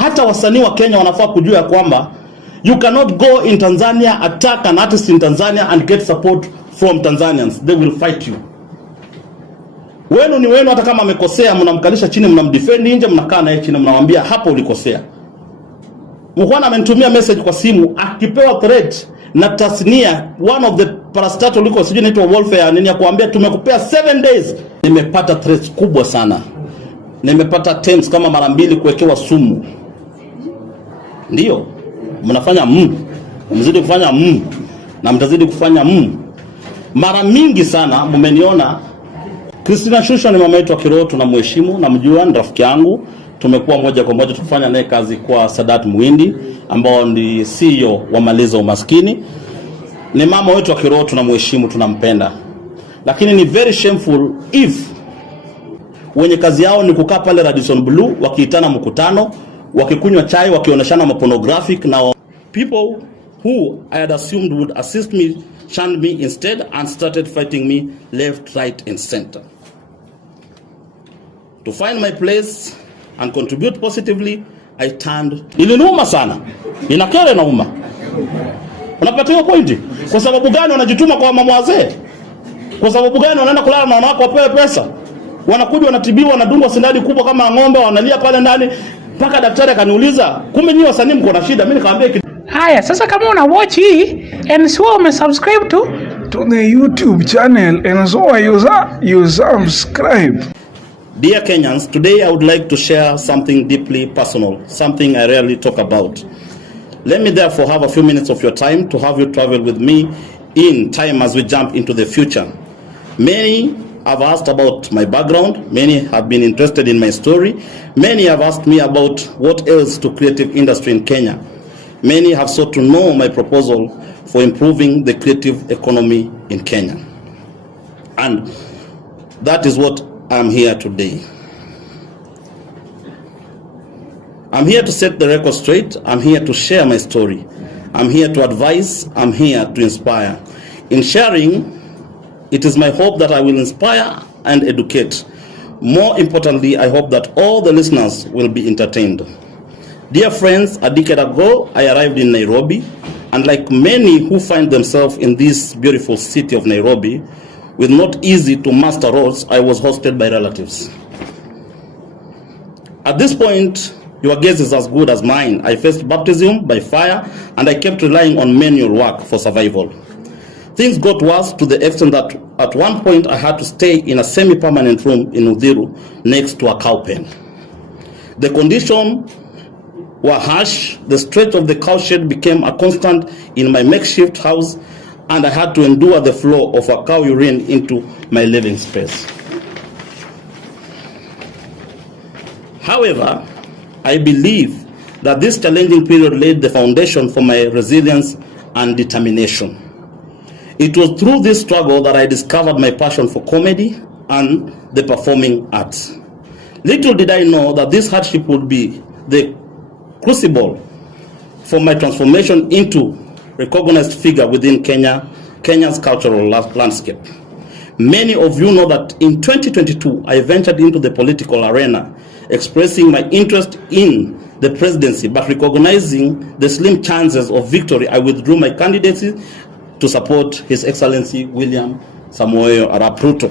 hata wasanii wa Kenya wanafaa kujua ya kwamba you cannot go in Tanzania, attack an artist in Tanzania and get support from Tanzanians. They will fight you. Wenu ni wenu, hata kama amekosea mnamkalisha chini, mnamdefend nje, mnakaa naye chini, mnamwambia hapo ulikosea. Mkwana amenitumia message kwa simu akipewa threat na tasnia, one of the parastatal liko sijui inaitwa Warfare, nini ya kuambia tumekupea 7 days. Nimepata threats kubwa sana. Nimepata attempts kama mara 2 kuwekewa sumu. Ndio mnafanya mzidi kufanya na mtazidi kufanya mara mingi sana. Mmeniona Christina Shusho ni mama yetu wa kiroho, tunamheshimu, namjua, ni rafiki yangu. Tumekuwa moja kwa moja tukifanya naye kazi kwa Sadat Muhindi ambao ni CEO wa Maliza Umaskini. Ni mama wetu wa kiroho, tunamheshimu, tunampenda. Lakini ni very shameful if wenye kazi yao ni kukaa pale Radisson Blue wakiitana mkutano, wakikunywa chai, wakioneshana pornographic, na people who I had assumed would assist me shunned me instead and started fighting me left, right and center. To find my place and contribute positively, I turned. Ilinuma sana. Inakere na uma. Unapata hiyo pointi? Kwa sababu gani wanajituma kwa mama wazee? Kwa sababu gani wanaenda kulala na wanawake wapewe pesa? Wanakuja wanatibiwa, wanadungwa sindani kubwa kama ng'ombe, wanalia pale ndani. Mpaka daktari akaniuliza, kumbe nyinyi wasanii mko na shida? Mimi nikamwambia haya, sasa kama una watch hii and so umesubscribe to the YouTube channel and so you subscribe. Dear Kenyans, today I would like to share something deeply personal, something I rarely talk about. Let me therefore have a few minutes of your time to have you travel with me in time as we jump into the future. Many have asked about my background, many have been interested in my story, many have asked me about what else to creative industry in Kenya. Many have sought to know my proposal for improving the creative economy in Kenya. And that is what I'm here today. I'm here to set the record straight. I'm here to share my story. I'm here to advise. I'm here to inspire. In sharing, it is my hope that I will inspire and educate. More importantly, I hope that all the listeners will be entertained. Dear friends, a decade ago, I arrived in Nairobi, and like many who find themselves in this beautiful city of Nairobi, with not easy to master roads, I was hosted by relatives. At this point, your guess is as good as mine. I faced baptism by fire, and I kept relying on manual work for survival. Things got worse to the extent that at one point I had to stay in a semi-permanent room in Udhiru next to a cow pen. The conditions were harsh. The stretch of the cow shed became a constant in my makeshift house, and I had to endure the flow of a cow urine into my living space. However, I believe that this challenging period laid the foundation for my resilience and determination. It was through this struggle that I discovered my passion for comedy and the performing arts. Little did I know that this hardship would be the crucible for my transformation into recognized figure within Kenya's cultural landscape. Many of you know that in 2022, I ventured into the political arena, expressing my interest in the presidency, but recognizing the slim chances of victory, I withdrew my candidacy to support His Excellency William Samoei Arap Ruto.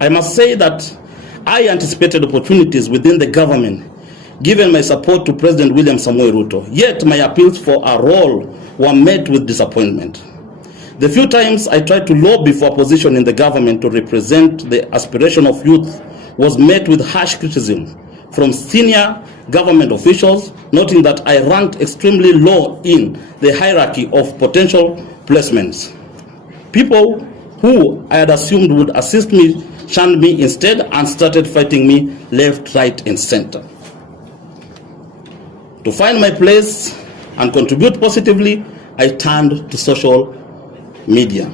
I must say that I anticipated opportunities within the government, given my support to President William Samoei Ruto. Yet my appeals for a role were met with disappointment. The few times I tried to lobby for a position in the government to represent the aspiration of youth was met with harsh criticism from senior government officials, noting that I ranked extremely low in the hierarchy of potential placements. People who I had assumed would assist me shunned me instead and started fighting me left, right, and center. To find my place and contribute positively, I turned to social media.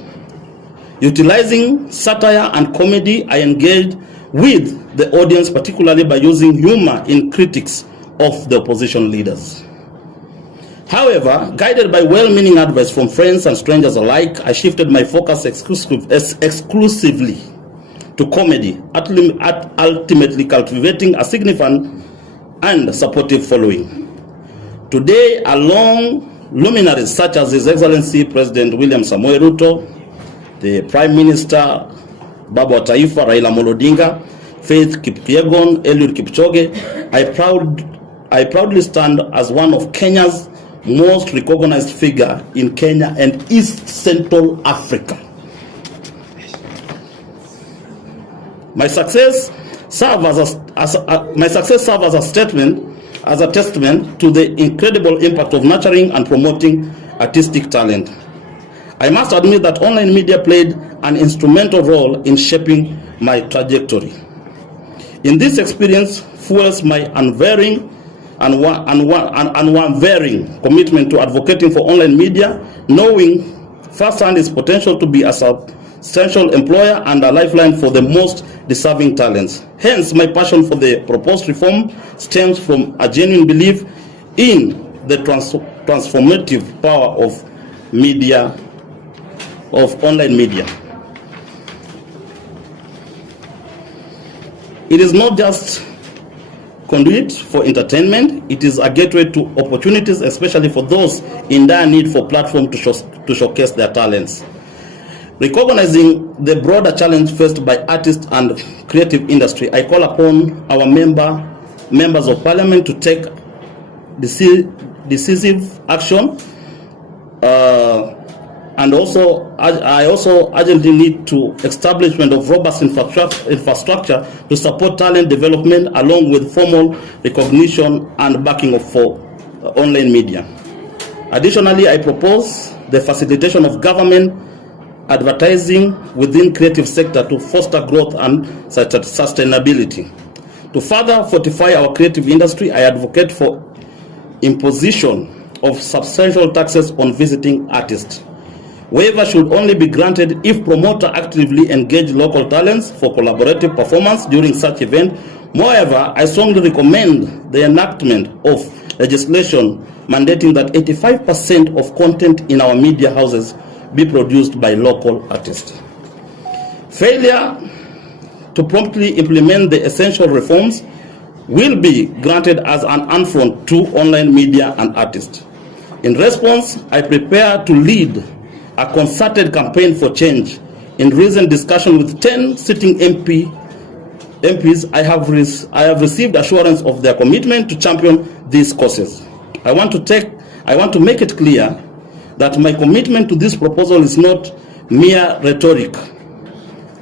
Utilizing satire and comedy, I engaged with the audience, particularly by using humor in critiques of the opposition leaders. However, guided by well-meaning advice from friends and strangers alike, I shifted my focus exclusively to comedy, ultimately cultivating a significant and supportive following. Today, along luminaries such as His Excellency President William Samoei Ruto, the Prime Minister Baba wa Taifa Raila Amolo Odinga, Faith Kipyegon, Eliud Kipchoge, I proudly stand as one of Kenya's most recognized figure in Kenya and East Central Africa. My success serves as a testament to the incredible impact of nurturing and promoting artistic talent. I must admit that online media played an instrumental role in shaping my trajectory. In this experience fuels my unwavering commitment to advocating for online media, knowing firsthand its potential to be a substantial employer and a lifeline for the most deserving talents. Hence, my passion for the proposed reform stems from a genuine belief in the transformative power of online media. It is not just conduit for entertainment, it is a gateway to opportunities, especially for those in dire need for platform to showcase their talents. Recognizing the broader challenge faced by artists and creative industry, I call upon our members of parliament to take decisive action, and I also urgently need to establishment of robust infrastructure to support talent development along with formal recognition and backing for online media. Additionally, I propose the facilitation of government advertising within creative sector to foster growth and sustainability. To further fortify our creative industry, I advocate for imposition of substantial taxes on visiting artists. Waiver should only be granted if promoter actively engage local talents for collaborative performance during such event. Moreover, I strongly recommend the enactment of legislation mandating that 85% of content in our media houses be produced by local artists. Failure to promptly implement the essential reforms will be granted as an affront to online media and artists. In response, I prepare to lead a concerted campaign for change. In recent discussion with 10 sitting MPs, I have received assurance of their commitment to champion these causes. I want to make it clear that my commitment to this proposal is not mere rhetoric.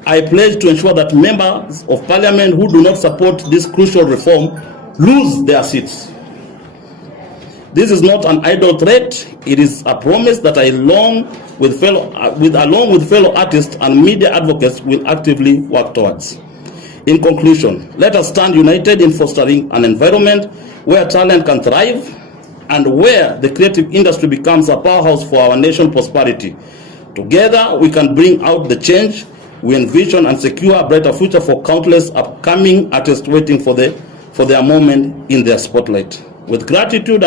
I pledge to ensure that members of parliament who do not support this crucial reform lose their seats. This is not an idle threat. It is a promise that I, along with fellow artists and media advocates, will actively work towards. In conclusion, let us stand united in fostering an environment where talent can thrive and where the creative industry becomes a powerhouse for our nation's prosperity. Together, we can bring out the change we envision and secure a brighter future for countless upcoming artists waiting for their moment in their spotlight. With gratitude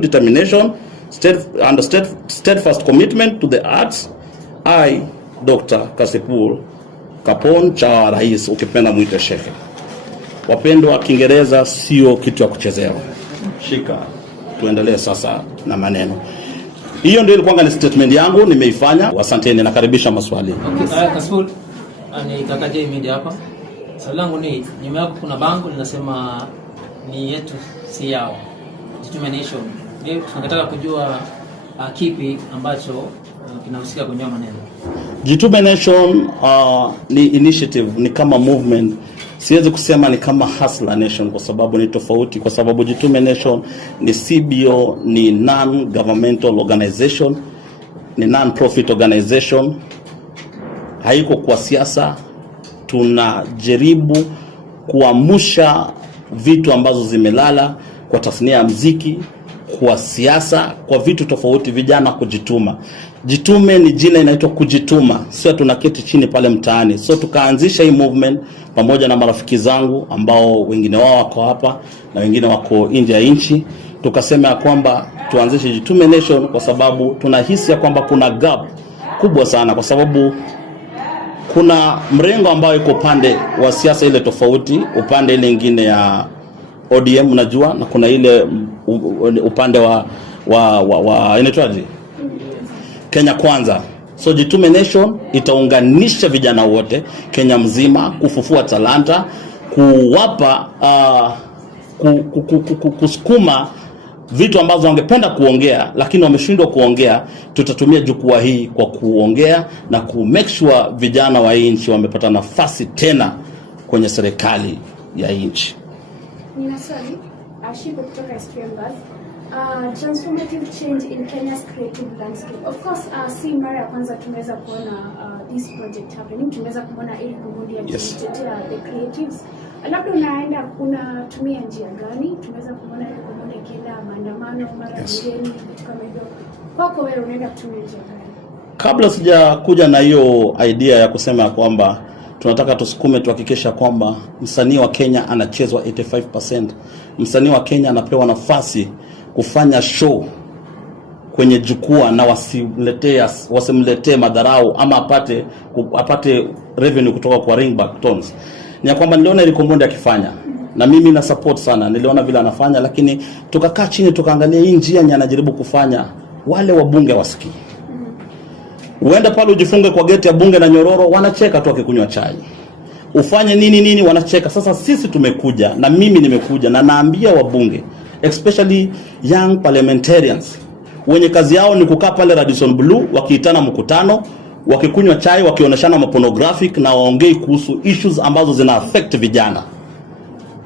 determination, steadfast commitment to the arts, I, Dr. Cassypul, Kapon cha rais, ukipenda mwite shehe. Wapendwa, Kiingereza sio kitu ya kuchezewa. Shika, tuendelee sasa na maneno. Hiyo ndio ilikuwa ni statement yangu, nimeifanya. Asanteni, nakaribisha maswali. Okay, Cassypul, ni kaka J Media hapa. Swali langu ni, nyuma yako kuna bango linasema ni yetu si yao. Determination. Tunataka kujua kipi ambacho kinahusika kwenye maneno. Determination ni initiative, ni kama movement. Siwezi kusema ni kama hustler nation kwa sababu ni tofauti, kwa sababu Determination ni CBO, ni non-governmental organization, ni non-profit organization. Haiko kwa siasa. Tunajaribu kuamsha vitu ambazo zimelala kwa tasnia ya muziki, kwa siasa, kwa vitu tofauti, vijana kujituma. Jitume ni jina inaitwa kujituma. Sio tunaketi chini pale mtaani. So tukaanzisha hii movement pamoja na marafiki zangu ambao wengine wao wako hapa na wengine wako nje ya nchi. Tukasema ya kwamba tuanzishe Jitume Nation kwa sababu tunahisi ya kwamba kuna gap kubwa sana, kwa sababu kuna mrengo ambao iko upande wa siasa ile tofauti, upande ile nyingine ya ODM unajua, na kuna ile upande wa inaitwaje, Kenya Kwanza. So Jitume Nation itaunganisha vijana wote Kenya mzima, kufufua talanta, kuwapa kusukuma vitu ambazo wangependa kuongea lakini wameshindwa kuongea. Tutatumia jukwaa hii kwa kuongea na ku make sure vijana wa nchi wamepata nafasi tena kwenye serikali ya nchi. Nina swali, Cassypul kutoka Streambers. Transformative change in Kenya's creative landscape. Of course, si mara ya kwanza tumeweza kuona this project happening. Tumeweza kuona ili kumudi ya kutetea the creatives. Labda unatumia njia gani? Tumeweza kuona ili kumudi kila maandamano mara nyingine vitu kama hivyo. Kwako wewe unaenda kutumia njia gani? Kabla sijakuja na hiyo idea ya kusema kwamba tunataka tusukume tuhakikisha kwamba msanii wa Kenya anachezwa 85%. Msanii wa Kenya anapewa nafasi kufanya show kwenye jukwaa na wasimletee madharau ama apate revenue kutoka kwa ringback tones. Ni kwamba niliona ile Kombondi akifanya na mimi na support sana, niliona vile anafanya, lakini tukakaa chini tukaangalia hii njia anajaribu kufanya, wale wabunge wasikii. Uenda pale ujifunge kwa geti ya bunge na nyororo, wanacheka tu akikunywa chai. Ufanye nini wanacheka. Sasa sisi tumekuja na mimi nimekuja na naambia wabunge, especially young parliamentarians, wenye kazi yao ni kukaa pale Radisson Blue wakiitana mkutano, wakikunywa chai, wakioneshana mapornographic na waongei kuhusu issues ambazo zina affect vijana.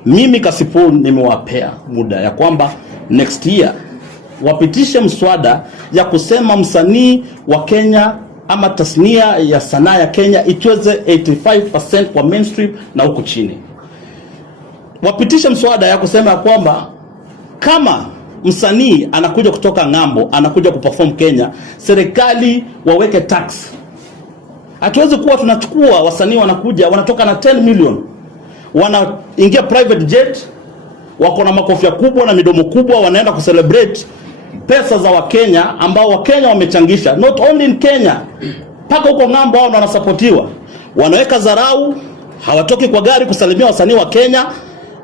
Mimi Cassypul nimewapea muda ya kwamba next year wapitishe mswada ya kusema msanii wa Kenya ama tasnia ya sanaa ya Kenya icheze 85% kwa mainstream na huku chini. Wapitishe mswada ya kusema kwamba kama msanii anakuja kutoka ng'ambo, anakuja kuperform Kenya, serikali waweke tax. Hatuwezi kuwa tunachukua wasanii wanakuja wanatoka na 10 million, wanaingia private jet, wako na makofia kubwa na midomo kubwa, wanaenda kucelebrate pesa za Wakenya ambao Wakenya wamechangisha, not only in Kenya, paka huko ng'ambo wao wanasapotiwa. Wanaweka dharau, hawatoki kwa gari kusalimia wasanii wa Kenya,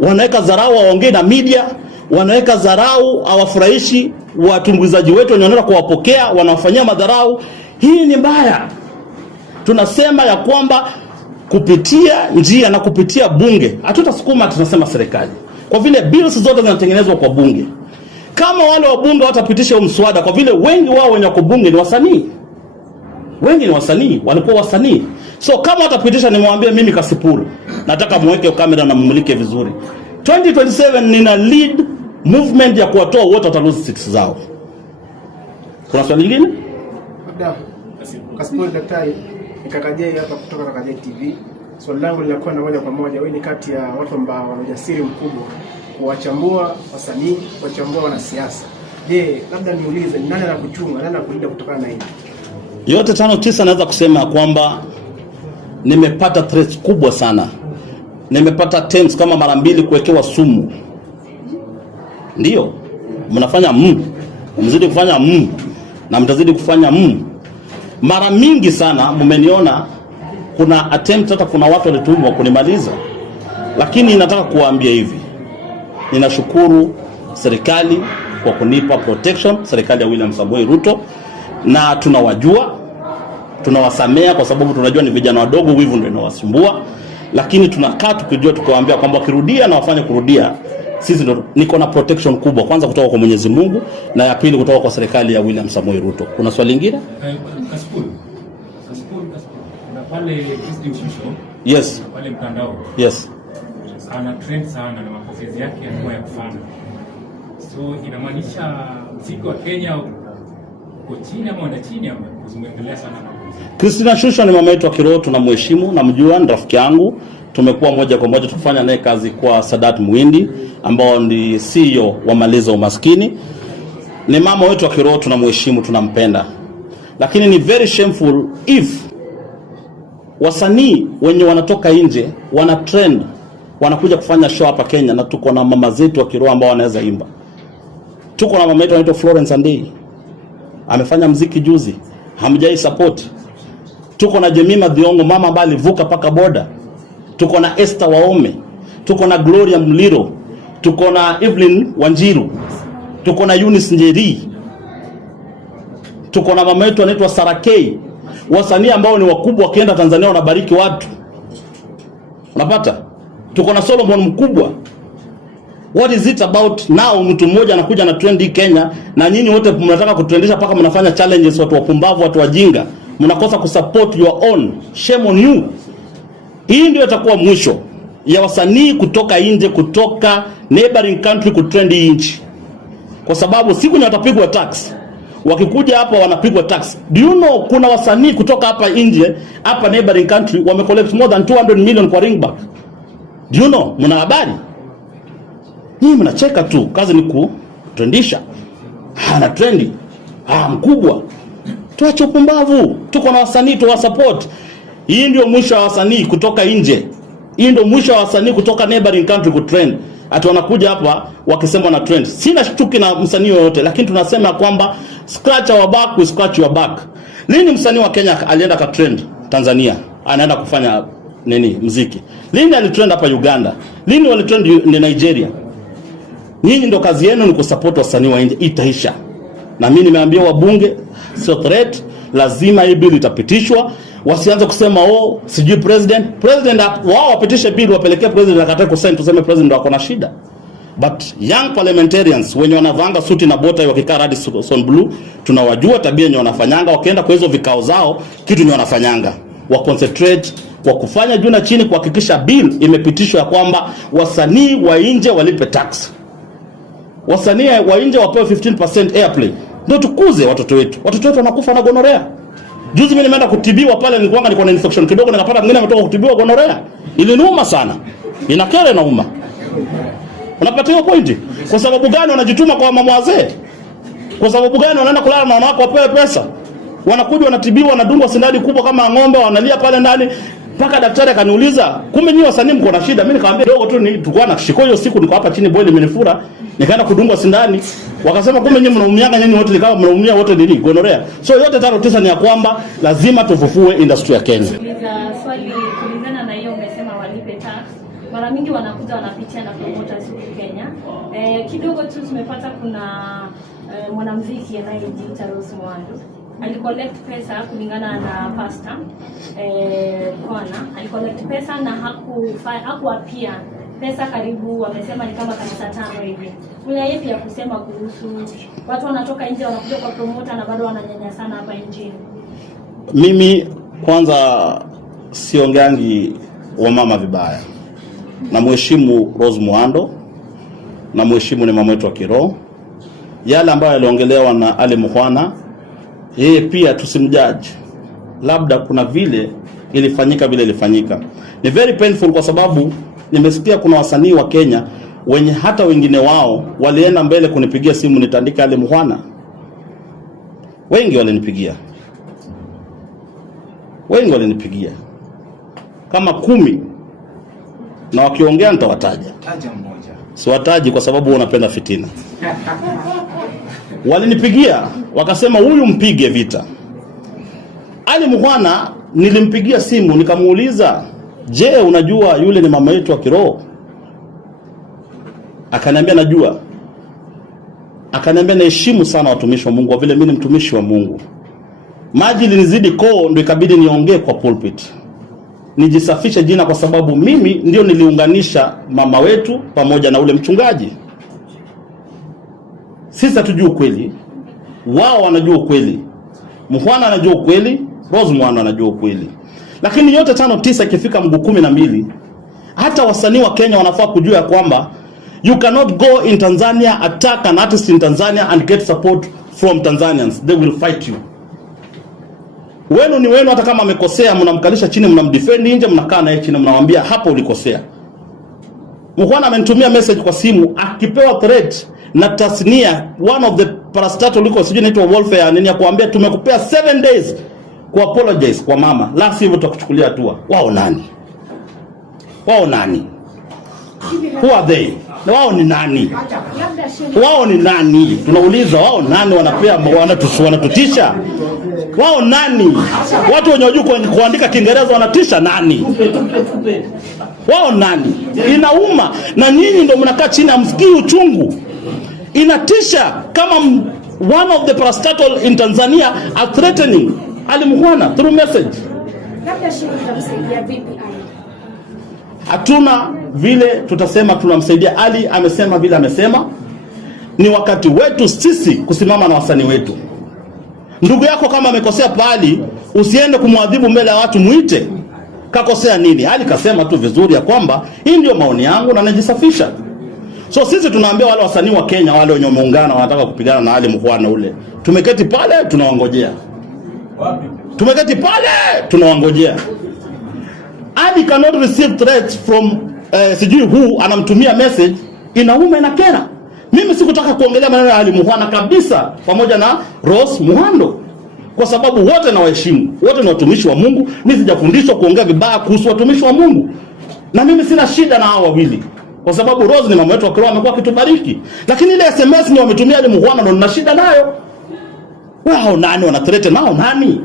wanaweka dharau waongee na media, wanaweka dharau hawafurahishi watumbuizaji wetu wanaenda kuwapokea, wanawafanyia madharau. Hii ni mbaya. Tunasema ya kwamba kupitia njia na kupitia bunge hatutasukuma, tunasema serikali, kwa vile bills zote zinatengenezwa kwa bunge. Kama wale wabunge watapitisha mswada, kwa vile wengi wao wenye kwa bunge ni wasanii, wengi ni wasanii, walikuwa wasanii. So kama watapitisha, nimwambie mimi Cassypul, nataka muweke kamera na mmulike vizuri. 2027 nina lead movement ya kuwatoa wote watalozi seats zao. Kuna swali lingine? Cassypul daktari, nikakajei hapa kutoka Kakajei TV. Swali langu linakuwa na moja kwa moja, wewe ni kati ya watu ambao wana ujasiri mkubwa kuwachambua wasanii, kuwachambua wanasiasa. Je, labda niulize, nani anakuchunga, nani anakulinda kutokana na hili? Yote 5-9 naweza kusema kwamba nimepata threats kubwa sana. Nimepata attempts kama mara 2 kuwekewa sumu. Ndio, mnafanya mzidi kufanya na mtazidi kufanya mara mingi sana. Mmeniona kuna attempt, hata kuna watu walitumwa kunimaliza. Lakini nataka kuwaambia hivi, ninashukuru serikali kwa kunipa protection, serikali ya William Samoei Ruto, na tunawajua, tunawasamea kwa sababu tunajua ni vijana wadogo, wivu ndio inawasumbua, lakini tunakaa tukijua, tukawaambia kwamba wakirudia na wafanye kurudia, sisi ndio niko na protection kubwa, kwanza kutoka kwa Mwenyezi Mungu na ya pili kutoka kwa serikali ya William Samoei Ruto. Kuna swali lingine? Cassypul, na pale institution, yes, pale mtandao, yes, ana trend sana na mapokezi yake yanakuwa ya kufana. So inamaanisha muziki wa Kenya uko chini ama wana chini ama kuzungumzia sana na Christina Shusho ni mama yetu wa kiroho, tunamheshimu, namjua, ni rafiki yangu. Tumekuwa moja kwa moja tukifanya naye kazi kwa Sadat Muhindi ambao ni CEO wa Maliza Umaskini. Ni mama wetu wa kiroho, tunamheshimu, tunampenda. Lakini ni very shameful if wasanii wenye wanatoka nje wana trend wanakuja kufanya show hapa Kenya, na tuko na mama zetu wa kiroho ambao wanaweza imba. Tuko na mama yetu anaitwa Florence Andei, amefanya muziki juzi, hamjai support. Tuko na Jemima Dhiongo, mama ambaye alivuka paka boda. Tuko na Esther Waome. Tuko na Gloria Mliro. Tuko na Evelyn Wanjiru. Tuko na Eunice Njeri. Tuko na mama yetu anaitwa Sarakei. Wasanii ambao ni wakubwa wakienda Tanzania wanabariki watu. Unapata? Tuko na Solomon Mkubwa. What is it about now mtu mmoja anakuja na trendi Kenya na nyinyi wote mnataka kutrendisha paka mnafanya challenges, watu wapumbavu, watu wajinga. Mnakosa kusupport your own. Shame on you. Hii ndio itakuwa mwisho ya wasanii kutoka nje, kutoka neighboring country kutrend nchi. Kwa sababu siku ni watapigwa tax. Wakikuja hapa wanapigwa tax. Do you know kuna wasanii kutoka hapa nje, hapa neighboring country wamecollect more than 200 million kwa ringback? Do you know? Mna habari? Hii mnacheka tu, kazi ni kutrendisha. Hana trendi. Mkubwa. Tuache upumbavu. Tuko na wasanii tu wa support. Hii ndio mwisho wa wasanii kutoka nje. Hii ndio mwisho wa wasanii kutoka neighboring country kutrend. Ati wanakuja hapa wakisema na trend. Sina shtuki na msanii yoyote, lakini tunasema kwamba scratch our back, we scratch your back. Lini msanii wa Kenya alienda ka trend Tanzania? Anaenda kufanya nini muziki? Lini alitrend hapa Uganda? Lini walitrend ni Nigeria? Nyinyi ndio kazi yenu ni kusupport wasanii wa nje. Itaisha. Na mimi nimeambia wabunge sio threat, lazima hii bill itapitishwa. Wasianze kusema sijui president wao wapitishe bill wapelekee president akatae kusign tuseme president wako na shida. But young parliamentarians wenye wanavanga suti na bota wakikaa Radisson Blue, tunawajua tabia yenye wanafanyanga. Wakienda kwa hizo vikao zao, kitu yenye wanafanyanga wa concentrate kwa kufanya juu na chini kuhakikisha bill imepitishwa ya kwamba wasanii wa nje walipe tax. Wasanii wa nje wapewe 15% airplay. Ndio tukuze watoto wetu. Watoto wetu wanakufa na gonorea. Juzi mimi nimeenda kutibiwa pale, nilikuwa na infection kidogo, nikapata mwingine ametoka kutibiwa gonorea. Iliniuma sana. Inakera na uma. Unapata hiyo point? Kwa sababu gani wanajituma kwa mama wazee? Kwa sababu gani wanaenda kulala na wanawake wapewe pesa? Wanakuja wanatibiwa, wanadungwa sindani kubwa kama ng'ombe, wanalia pale ndani. Mpaka daktari akaniuliza, kumbe nyinyi wasanii mko na shida? Mimi nikamwambia dogo tu, tulikuwa na shiko hiyo siku, niko hapa chini boil imenifura, nikaenda kudungwa sindani. Wakasema kumbe nyinyi mnaumianga nyinyi wote, nikawa mnaumia wote nini? Gonorea. So yote tano tisa ni ya kwamba lazima tufufue industry ya Kenya. Swali kulingana na hiyo umesema walipe tax. Mara mingi wanakuja wanapitia na promoters huku Kenya. Kidogo tu tumepata kuna mwanamuziki anayejiita Rose Muhando. Alicollect pesa kulingana na pastor Kwana. Alicollect pesa na hakuapia pesa karibu, wamesema ni kama kanisa 5 hivi. Kuna yapi ya kusema kuhusu watu wanatoka nje wanakuja kwa promoter na bado wananyanyasana hapa nchini? Mimi kwanza siongeangi wa mama vibaya. Na mheshimu Rose Muhando, na mheshimu ni mama wetu wa kiroho. Yale ambayo yaliongelewa na Ale Muhwana, yeye pia tusimjudge. Labda kuna vile ilifanyika vile ilifanyika. Ni very painful kwa sababu nimesikia kuna wasanii wa Kenya wenye hata wengine wao walienda mbele kunipigia simu nitandika Ale Muhwana. Wengi walinipigia. Kama 10. Na wakiongea nitawataja. Taja mmoja. Siwataji kwa sababu wanapenda fitina. Walinipigia wakasema huyu mpige vita. Ali Muhwana nilimpigia simu nikamuuliza, "Je, unajua yule ni mama yetu wa kiroho?" Akaniambia najua. Akaniambia naheshimu sana watumishi wa Mungu kwa vile mimi ni mtumishi wa Mungu. Maji linizidi koo ndio ikabidi niongee kwa pulpit. Nijisafishe jina kwa sababu mimi ndio niliunganisha mama wetu pamoja na ule mchungaji. Sisi hatujui ukweli. Wao wanajua ukweli. Muhwana anajua ukweli, Rose Muhando anajua ukweli. Lakini yote 5-9 ikifika mguu 12, hata wasanii wa Kenya wanafaa kujua ya kwamba you cannot go in Tanzania, attack an artist in Tanzania and get support from Tanzanians. They will fight you. Wenu ni wenu, hata kama amekosea mnamkalisha chini, mnamdefend nje, mnakaa naye chini mnamwambia hapo ulikosea. Muhwana amenitumia message kwa simu akipewa threat na tasnia, one of the parastatal liko sijui inaitwa Warfare nini, ya kuambia tumekupea 7 days ku apologize kwa mama, la sivyo tutakuchukulia hatua. Wao nani? Who are they? Na wao ni nani? Wao ni nani? Tunauliza wao nani wanapea wanatutisha? Wao nani? Watu wenye wajua kuandika Kiingereza wanatisha nani? Wao nani? Inauma na nyinyi ndio mnakaa chini amsikii uchungu. Inatisha kama one of the parastatal in Tanzania are threatening Ali Mukhwana through message. Labda shirika msaidia vipi Ali? Hatuna vile tutasema tunamsaidia Ali. Amesema vile amesema, ni wakati wetu sisi kusimama na wasanii wetu. Ndugu yako kama amekosea pali, usiende kumwadhibu mbele ya watu, muite kakosea nini. Ali kasema tu vizuri ya kwamba hii ndio maoni yangu na najisafisha. So sisi tunaambia wale wasanii wa Kenya wale wenye muungano wanataka kupigana na Ali Mukhwana ule, tumeketi pale tunawangojea. Tumeketi pale tunawangojea. Ali cannot receive threats from sijui who anamtumia message, inauma na kera. Mimi sikutaka kuongelea maneno ya Ali Mukhwana kabisa pamoja na Rose Muhando, kwa sababu wote na waheshimu, wote ni watumishi wa Mungu. Mimi sijafundishwa kuongea vibaya kuhusu watumishi wa Mungu, na mimi sina shida na hao wawili, kwa sababu Rose ni mama wetu wa kiroho, amekuwa akitubariki. Lakini ile SMS ni wametumia Ali Mukhwana ndio nina shida nayo. Wao nani wana threaten nao nani?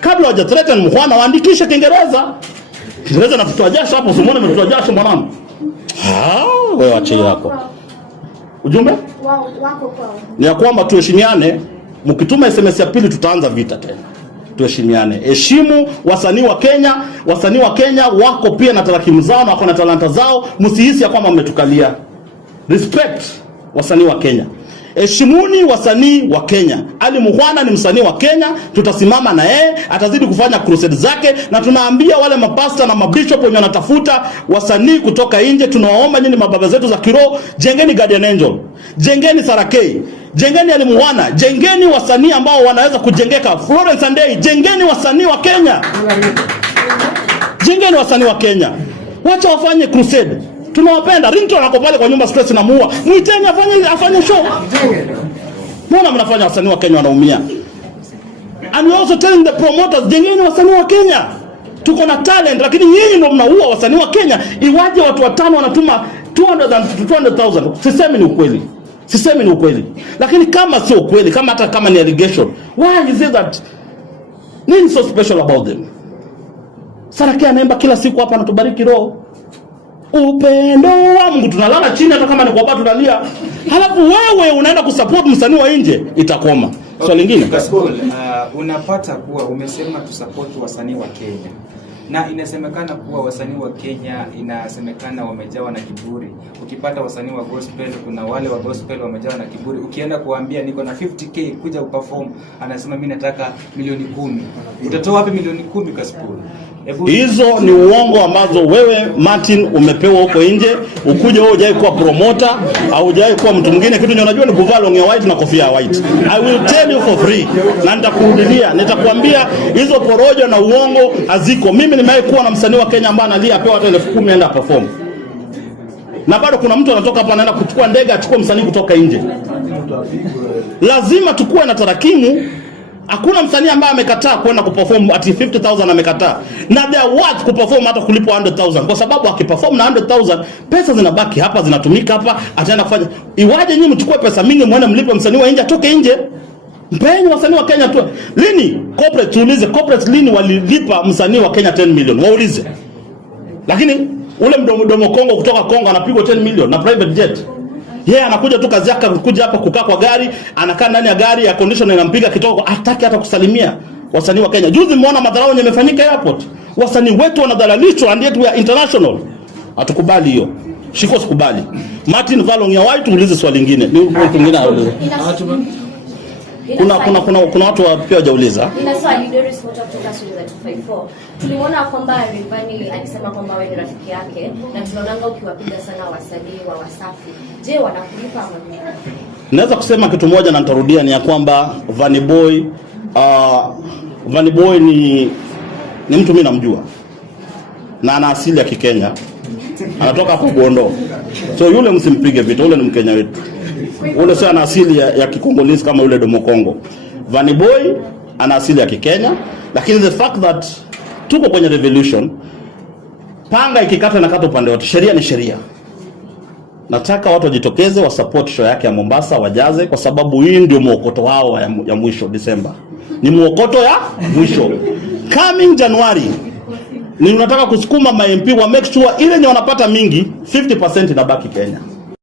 Kabla hawaja threaten Mukhwana waandikishe Kiingereza. Kiingereza na kutoa jasho hapo, usimuone mtoa jasho mwanangu. Wewe ache yako. Ujumbe? Wako kwao. Ni ya kwamba tuheshimiane, mkituma SMS ya pili tutaanza vita tena. Tuheshimiane. Heshimu wasanii wa Kenya. Wasanii wa Kenya wako pia na tarakimu zao na wako na talanta zao. Msihisi ya kwamba mmetukalia. Respect wasanii wa Kenya. Heshimuni wasanii wa Kenya. Ali Mukhwana ni msanii wa Kenya, tutasimama na yeye, atazidi kufanya crusade zake, na tunaambia wale mapasta na mabishop wenye wanatafuta wasanii kutoka nje, tunawaomba nyinyi mababa zetu za kiroho, jengeni Guardian Angel, jengeni Sarakei, jengeni Ali Mukhwana, jengeni wasanii ambao wanaweza kujengeka. Florence Andei, jengeni wasanii wa Kenya. Jengeni wasanii wa Kenya. Wacha wafanye crusade. Tunawapenda. Ringtone ako pale kwa nyumba stress na muua. Muiteni afanye show. Mbona mnafanya wasanii wa Kenya wanaumia? And we also telling the promoters, jengeni wasanii wa Kenya. Tuko na talent, lakini nyinyi ndio mnaua wasanii wa Kenya. Iwaje watu watano wanatuma 200,000. Sisemi ni ukweli. Sisemi ni ukweli. Lakini kama sio ukweli, kama hata kama ni allegation, why is it that nini so special about them? Sarakei anaimba kila siku hapa anatubariki roho. Upendo wa Mungu, tunalala chini hata kama ni kwa baba tunalia. Halafu wewe unaenda kusupport msanii wa nje, itakoma. Swali lingine. Cassypul, unapata kuwa umesema tusupport wasanii wa Kenya. Na inasemekana kuwa wasanii wa Kenya inasemekana wamejawa na kiburi. Ukipata wasanii wa gospel, kuna wale wa gospel wamejawa na kiburi. Ukienda kuambia niko na 50k kuja uperform, anasema mimi nataka milioni 10. Utatoa wapi milioni 10 Cassypul? Hizo ni uongo ambazo wewe Martin umepewa huko nje. Ukuje wewe hujai kuwa promoter au hujai kuwa mtu mwingine, kitu unajua ni kuvaa long ya white na kofia ya white. I will tell you for free, na nitakurudia, nitakwambia hizo porojo na uongo haziko. Mimi nimewahi kuwa na msanii wa Kenya ambaye analia apewa hata 10,000 aenda perform, na bado kuna mtu anatoka hapa anaenda kuchukua ndege achukue msanii kutoka nje. Lazima tukue na tarakimu. Hakuna msanii ambaye amekataa kwenda kuperform ati 50,000 amekataa. Na they are worth kuperform hata kulipo 100,000, kwa sababu akiperform na 100,000 pesa zinabaki hapa, zinatumika hapa, ataenda kufanya. Iwaje nyinyi mchukue pesa mingi muone mlipe msanii wa nje atoke nje? Mpeni wasanii wa Kenya tu. Lini corporate, tuulize corporate lini walilipa msanii wa Kenya 10 million? Waulize. Lakini ule mdomo Kongo kutoka Kongo anapigwa 10 million na private jet. Yeye anakuja tu kazi yake kuja hapa kukaa kwa gari, anakaa ndani ya gari ya condition inampiga kitoko, hataki hata kusalimia wasanii wa Kenya. Juzi mmeona madharau yamefanyika airport. Wasanii wetu wanadhalalishwa and yet we are international. Hatukubali hiyo. Shiko sikubali. Martin Valong ya white, ulize swali lingine. Ni mtu mwingine aulize. Kuna watu pia hawajauliza. Ina swali Doris kutoka shule za 254. Tuliona kwamba Rivani alisema kwamba wewe ni rafiki yake na tunaonanga ukiwapiga sana wasanii wa Wasafi. Je, wanakulipa ama vipi? Naweza kusema kitu moja na nitarudia, ni ya kwamba Vanny Boy ni mtu mimi namjua. Na ana asili ya Kikenya. Anatoka hapo Bondo. So yule msimpige vita, yule ni Mkenya wetu. Ule sio ana asili ya Kikongolese kama yule Domo Kongo. Vanny Boy ana asili ya Kikenya, lakini the fact that tuko kwenye revolution, panga ikikata na kata upande wote, sheria ni sheria. Nataka watu wajitokeze wa support show yake ya Mombasa, wajaze, kwa sababu hii ndio mwokoto wao ya mwisho Disemba. Ni mwokoto ya mwisho. Coming January ni unataka kusukuma ma MP wa make sure ile yenye wanapata mingi 50% inabaki Kenya.